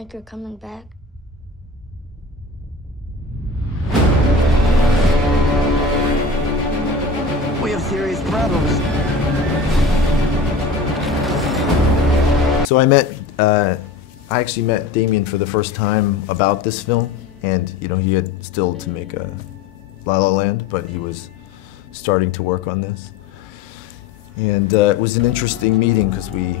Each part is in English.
think you're coming back? We have serious problems. So I actually met Damien for the first time about this film, and you know, he had still to make a La La Land, but he was starting to work on this. And it was an interesting meeting because we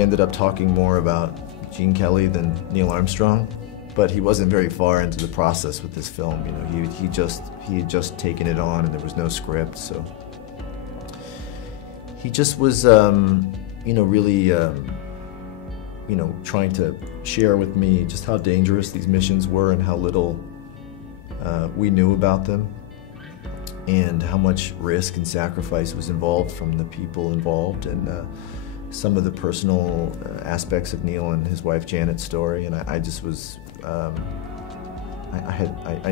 ended up talking more about Gene Kelly than Neil Armstrong, but he wasn't very far into the process with this film. You know, he had just taken it on, and there was no script, so he just was, you know, really, you know, trying to share with me just how dangerous these missions were and how little we knew about them, and how much risk and sacrifice was involved from the people involved, and some of the personal aspects of Neil and his wife Janet's story. And I just was, I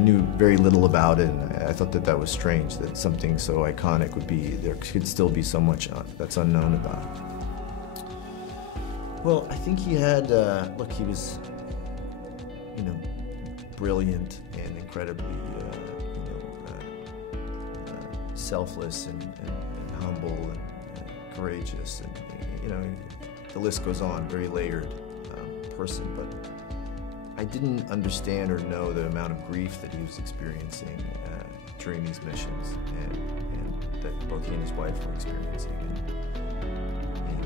knew very little about it, and I thought that was strange, that something so iconic would be, there could still be so much that's unknown about it. Well, I think he had, look, he was, you know, brilliant and incredibly, selfless and humble and courageous, and you know, the list goes on. Very layered person, but I didn't understand or know the amount of grief that he was experiencing during these missions, and that both he and his wife were experiencing. And I think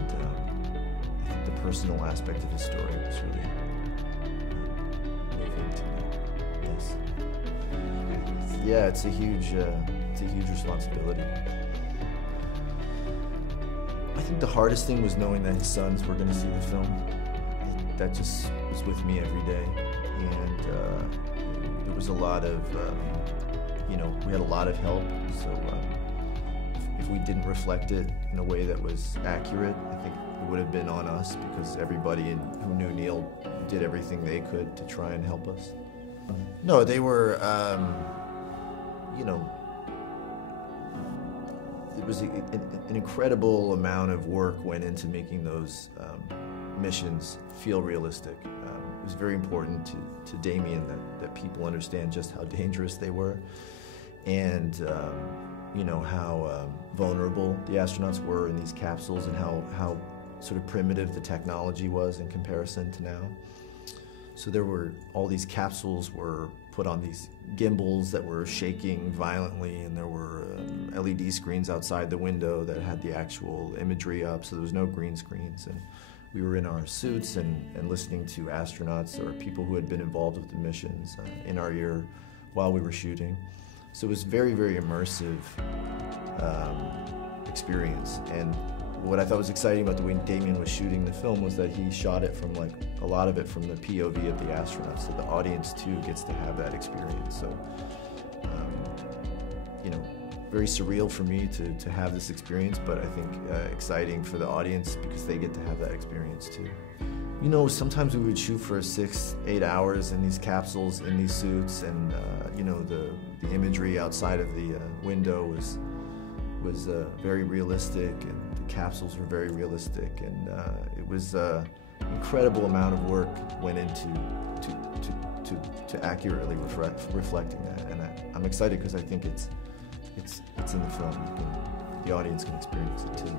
the personal aspect of his story was really moving to me. Yes. Yeah, it's a huge responsibility. I think the hardest thing was knowing that his sons were going to see the film. That just was with me every day, and there was a lot of, you know, we had a lot of help. So if we didn't reflect it in a way that was accurate, I think it would have been on us, because everybody who knew Neil did everything they could to try and help us. No, they were, you know, it was an incredible amount of work went into making those missions feel realistic. It was very important to Damien that people understand just how dangerous they were, and you know, how vulnerable the astronauts were in these capsules, and how sort of primitive the technology was in comparison to now. So there were, all these capsules were put on these gimbals that were shaking violently, and there were LED screens outside the window that had the actual imagery up, so there was no green screens. And we were in our suits and listening to astronauts or people who had been involved with the missions in our ear while we were shooting. So it was very, very immersive experience. And what I thought was exciting about the way Damien was shooting the film was that he shot it from, like, a lot of it from the POV of the astronauts, so the audience too gets to have that experience. So, you know, very surreal for me to have this experience, but I think exciting for the audience because they get to have that experience too. You know, sometimes we would shoot for 6-8 hours in these capsules, in these suits, and you know, the imagery outside of the window was very realistic, and the capsules were very realistic, and it was an incredible amount of work went into to accurately reflecting that, and I'm excited because I think it's in the film. The audience can experience it too.